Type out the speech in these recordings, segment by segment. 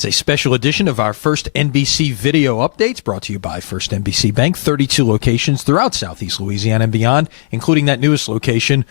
It's a special edition of our First NBC video updates brought to you by First NBC Bank. 32 locations throughout Southeast Louisiana and beyond, including that newest location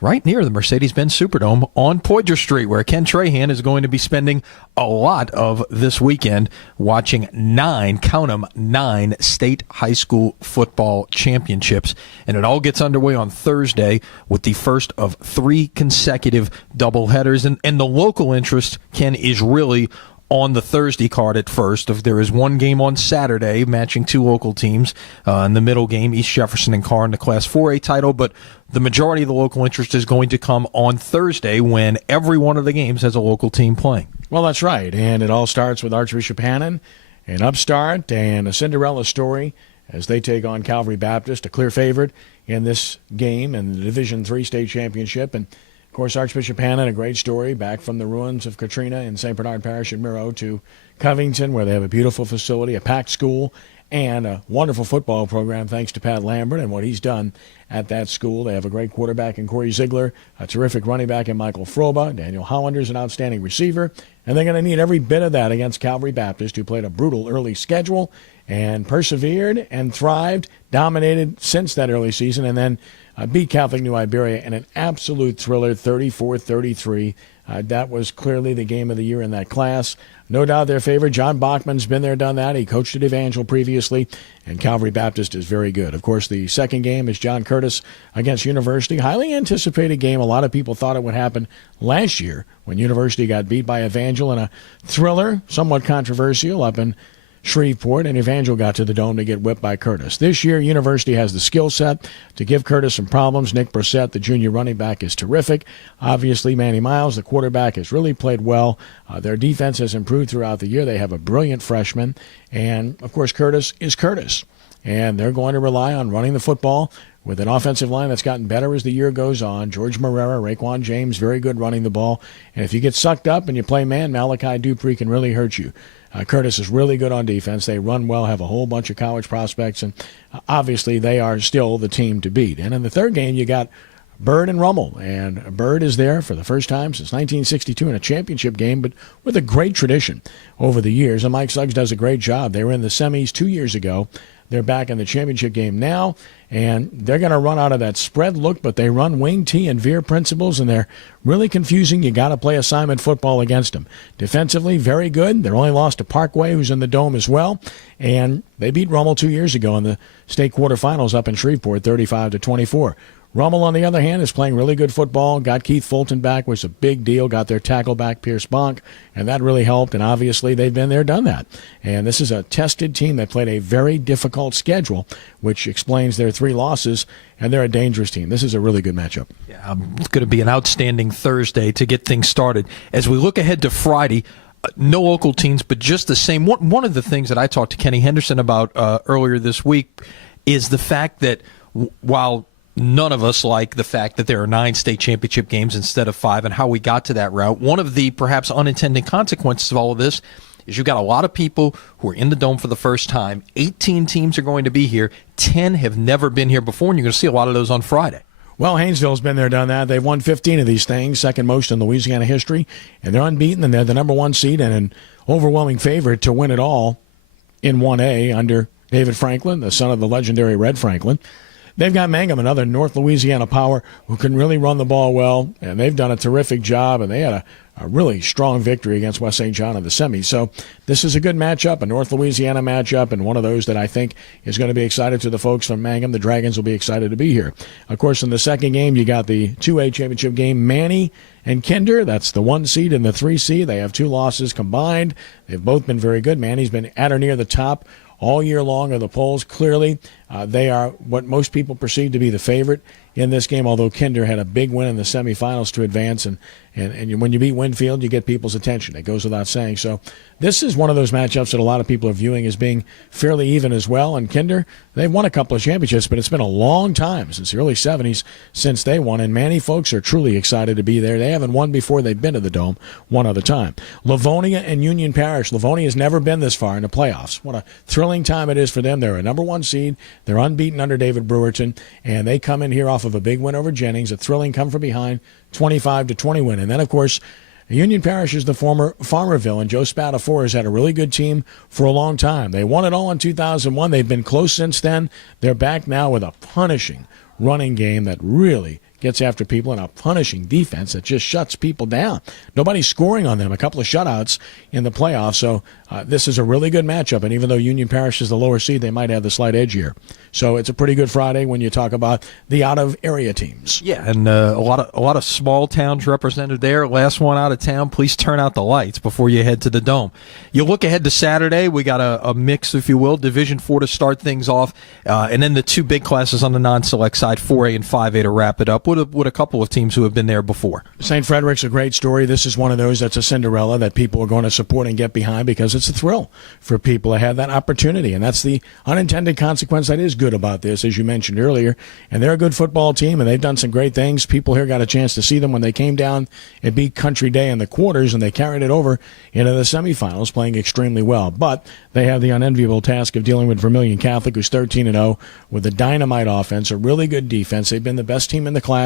right near the Mercedes-Benz Superdome on Poydras Street, where Ken Trahan is going to be spending a lot of this weekend watching 9 state high school football championships. And it all gets underway on Thursday with the first of 3 consecutive doubleheaders. And the local interest, Ken, is really on the Thursday card at first. If there is one game on Saturday matching 2 local teams, in the middle game, East Jefferson and Carr in the Class 4A title, but the majority of the local interest is going to come on Thursday when every one of the games has a local team playing. Well, that's right, and it all starts with Archbishop Hannon, an upstart and a Cinderella story as they take on Calvary Baptist, a clear favorite in this game in the Division III state championship. And of course, Archbishop Hannon, a great story, back from the ruins of Katrina in St. Bernard Parish in Miro to Covington, where they have a beautiful facility, a packed school, and a wonderful football program thanks to Pat Lambert and what he's done at that school. They have a great quarterback in Corey Ziegler, a terrific running back in Michael Froba. Daniel Hollander's an outstanding receiver, and they're going to need every bit of that against Calvary Baptist, who played a brutal early schedule and persevered and thrived, dominated since that early season, and then beat Catholic New Iberia in an absolute thriller, 34-33. That was clearly the game of the year in that class. No doubt their favorite. John Bachman's been there, done that. He coached at Evangel previously, and Calvary Baptist is very good. Of course, the second game is John Curtis against University. Highly anticipated game. A lot of people thought it would happen last year when University got beat by Evangel in a thriller, somewhat controversial, up in Shreveport, and Evangel got to the Dome to get whipped by Curtis. This year, University has the skill set to give Curtis some problems. Nick Brissett, the junior running back, is terrific. Obviously, Manny Miles, the quarterback, has really played well. Their defense has improved throughout the year. They have a brilliant freshman, and, of course, Curtis is Curtis. And they're going to rely on running the football with an offensive line that's gotten better as the year goes on. George Marrera, Raekwon James, very good running the ball. And if you get sucked up and you play man, Malachi Dupree can really hurt you. Curtis is really good on defense. They run well, have a whole bunch of college prospects, and obviously they are still the team to beat. And in the third game, you got Bird and Rummel, and Bird is there for the first time since 1962 in a championship game, but with a great tradition over the years. And Mike Suggs does a great job. They were in the semis 2 years ago. They're back in the championship game now, and they're going to run out of that spread look, but they run wing T and veer principles, and they're really confusing. You got to play assignment football against them. Defensively, very good. They're only lost to Parkway, who's in the Dome as well, and they beat Rummel 2 years ago in the state quarterfinals up in Shreveport, 35-24. Rummel, on the other hand, is playing really good football. Got Keith Fulton back, was a big deal. Got their tackle back, Pierce Bonk, and that really helped. And obviously, they've been there, done that. And this is a tested team that played a very difficult schedule, which explains their 3 losses, and they're a dangerous team. This is a really good matchup. Yeah, it's going to be an outstanding Thursday to get things started. As we look ahead to Friday, no local teams, but just the same. One of the things that I talked to Kenny Henderson about earlier this week is the fact that while none of us like the fact that there are 9 state championship games instead of 5 and how we got to that route, one of the perhaps unintended consequences of all of this is you've got a lot of people who are in the Dome for the first time. 18 teams are going to be here. 10 have never been here before, and you're going to see a lot of those on Friday. Well, Haynesville's been there, done that. They've won 15 of these things, second most in Louisiana history, and they're unbeaten, and they're the number 1 seed and an overwhelming favorite to win it all in 1A under David Franklin, the son of the legendary Red Franklin. They've got Mangum, another North Louisiana power who can really run the ball well, and they've done a terrific job, and they had a really strong victory against West St. John in the semis. So this is a good matchup, a North Louisiana matchup, and one of those that I think is going to be excited to the folks from Mangum. The Dragons will be excited to be here. Of course, in the second game, you got the 2A championship game, Manny and Kinder. That's the 1 seed and the 3 seed. They have 2 losses combined. They've both been very good. Manny's been at or near the top all year long of the polls. Clearly, they are what most people perceive to be the favorite in this game, although Kinder had a big win in the semifinals to advance, and when you beat Winfield, you get people's attention. It goes without saying. So this is one of those matchups that a lot of people are viewing as being fairly even as well. And Kinder, they've won a couple of championships, but it's been a long time, since the early 70s, since they won. And Manny folks are truly excited to be there. They haven't won before they've been to the Dome one other time. Livonia and Union Parish. Livonia has never been this far in the playoffs. What a thrilling time it is for them. They're a number 1 seed. They're unbeaten under David Brewerton, and they come in here off of a big win over Jennings, a thrilling come from behind 25-20 win. And then, of course, Union Parish is the former Farmerville, and Joe Spatafora has had a really good team for a long time. They won it all in 2001. They've been close since then. They're back now with a punishing running game that really gets after people, and a punishing defense that just shuts people down. Nobody's scoring on them. A couple of shutouts in the playoffs. So this is a really good matchup. And even though Union Parish is the lower seed, they might have the slight edge here. So it's a pretty good Friday when you talk about the out-of-area teams. Yeah, and a lot of small towns represented there. Last one out of town, please turn out the lights before you head to the Dome. You look ahead to Saturday, we got a mix, if you will, Division 4 to start things off, and then the two big classes on the non-select side, 4A and 5A to wrap it up, with a couple of teams who have been there before. St. Frederick's a great story. This is one of those that's a Cinderella that people are going to support and get behind because it's a thrill for people to have that opportunity, and that's the unintended consequence that is good about this, as you mentioned earlier. And they're a good football team, and they've done some great things. People here got a chance to see them when they came down and beat Country Day in the quarters, and they carried it over into the semifinals, playing extremely well. But they have the unenviable task of dealing with Vermilion Catholic, who's 13-0, with a dynamite offense, a really good defense. They've been the best team in the class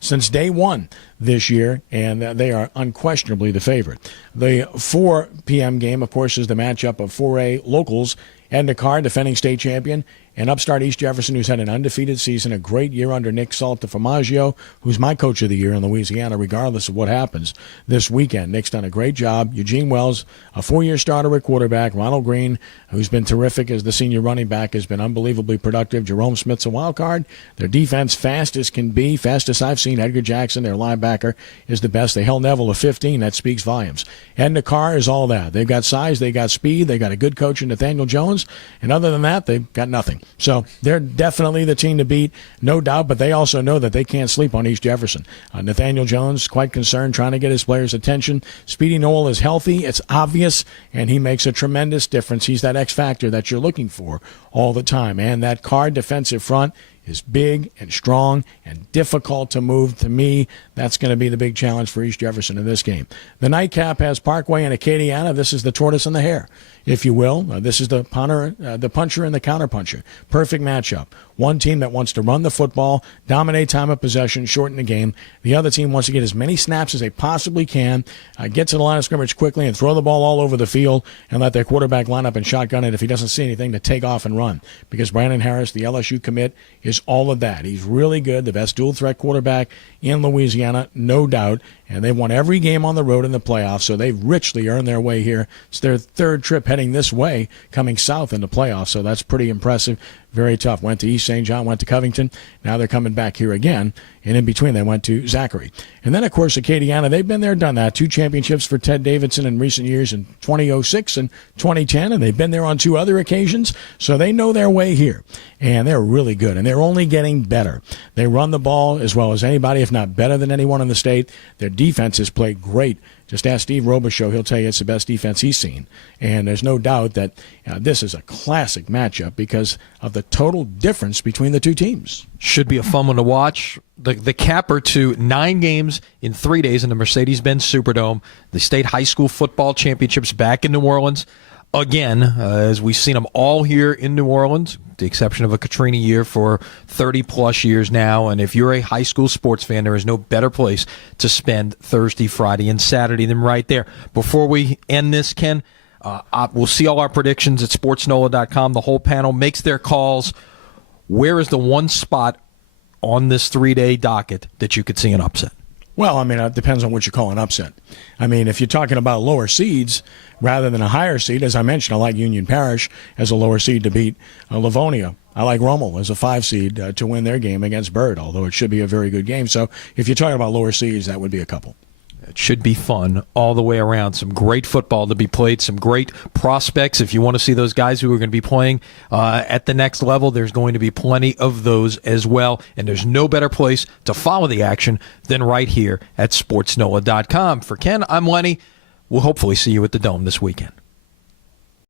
since day one this year, and they are unquestionably the favorite. The 4 p.m. game, of course, is the matchup of 4A locals, Edna Carr, defending state champion, and upstart East Jefferson, who's had an undefeated season, a great year under Nick Saltaformaggio, who's my coach of the year in Louisiana, regardless of what happens this weekend. Nick's done a great job. Eugene Wells, a 4-year starter at quarterback. Ronald Green, who's been terrific as the senior running back, has been unbelievably productive. Jerome Smith's a wild card. Their defense, fast as can be, fastest I've seen. Edgar Jackson, their linebacker, is the best. They held Neville to 15. That speaks volumes. Edna Carr is all that. They've got size, they got speed, they got a good coach in Nathaniel Jones, and other than that, they've got nothing. So they're definitely the team to beat, no doubt, but they also know that they can't sleep on East Jefferson. Nathaniel Jones, quite concerned, trying to get his players' attention. Speedy Noel is healthy, it's obvious, and he makes a tremendous difference. He's that X factor that you're looking for all the time. And that Card defensive front is big and strong and difficult to move. To me, that's going to be the big challenge for East Jefferson in this game. The nightcap has Parkway and Acadiana. This is the tortoise and the hare, if you will. This is the puncher and the counterpuncher. Perfect matchup. One team that wants to run the football, dominate time of possession, shorten the game. The other team wants to get as many snaps as they possibly can, get to the line of scrimmage quickly and throw the ball all over the field and let their quarterback line up and shotgun it if he doesn't see anything to take off and run. Because Brandon Harris, the LSU commit, is all of that. He's really good, the best dual-threat quarterback in Louisiana, no doubt. And they've won every game on the road in the playoffs, so they've richly earned their way here. It's their third trip heading this way, coming south in the playoffs, so that's pretty impressive. Very tough. Went to East St. John, went to Covington. Now they're coming back here again. And in between, they went to Zachary. And then, of course, Acadiana, they've been there, done that. 2 championships for Ted Davidson in recent years in 2006 and 2010, and they've been there on 2 other occasions. So they know their way here. And they're really good, and they're only getting better. They run the ball as well as anybody, if not better than anyone in the state. Their defense has played great. Just ask Steve Robichaux. He'll tell you it's the best defense he's seen. And there's no doubt that this is a classic matchup because of the total difference between the two teams. Should be a fun one to watch. The capper to 9 games in 3 days in the Mercedes-Benz Superdome. The state high school football championships back in New Orleans. Again, as we've seen them all here in New Orleans, with the exception of a Katrina year for 30-plus years now. And if you're a high school sports fan, there is no better place to spend Thursday, Friday, and Saturday than right there. Before we end this, Ken, we'll see all our predictions at sportsnola.com. The whole panel makes their calls. Where is the one spot on this 3-day docket that you could see an upset? Well, I mean, it depends on what you call an upset. I mean, if you're talking about lower seeds rather than a higher seed, as I mentioned, I like Union Parish as a lower seed to beat Livonia. I like Rommel as a 5 seed to win their game against Byrd, although it should be a very good game. So if you're talking about lower seeds, that would be a couple. It should be fun all the way around. Some great football to be played, some great prospects. If you want to see those guys who are going to be playing at the next level, there's going to be plenty of those as well. And there's no better place to follow the action than right here at sportsnola.com. For Ken, I'm Lenny. We'll hopefully see you at the Dome this weekend.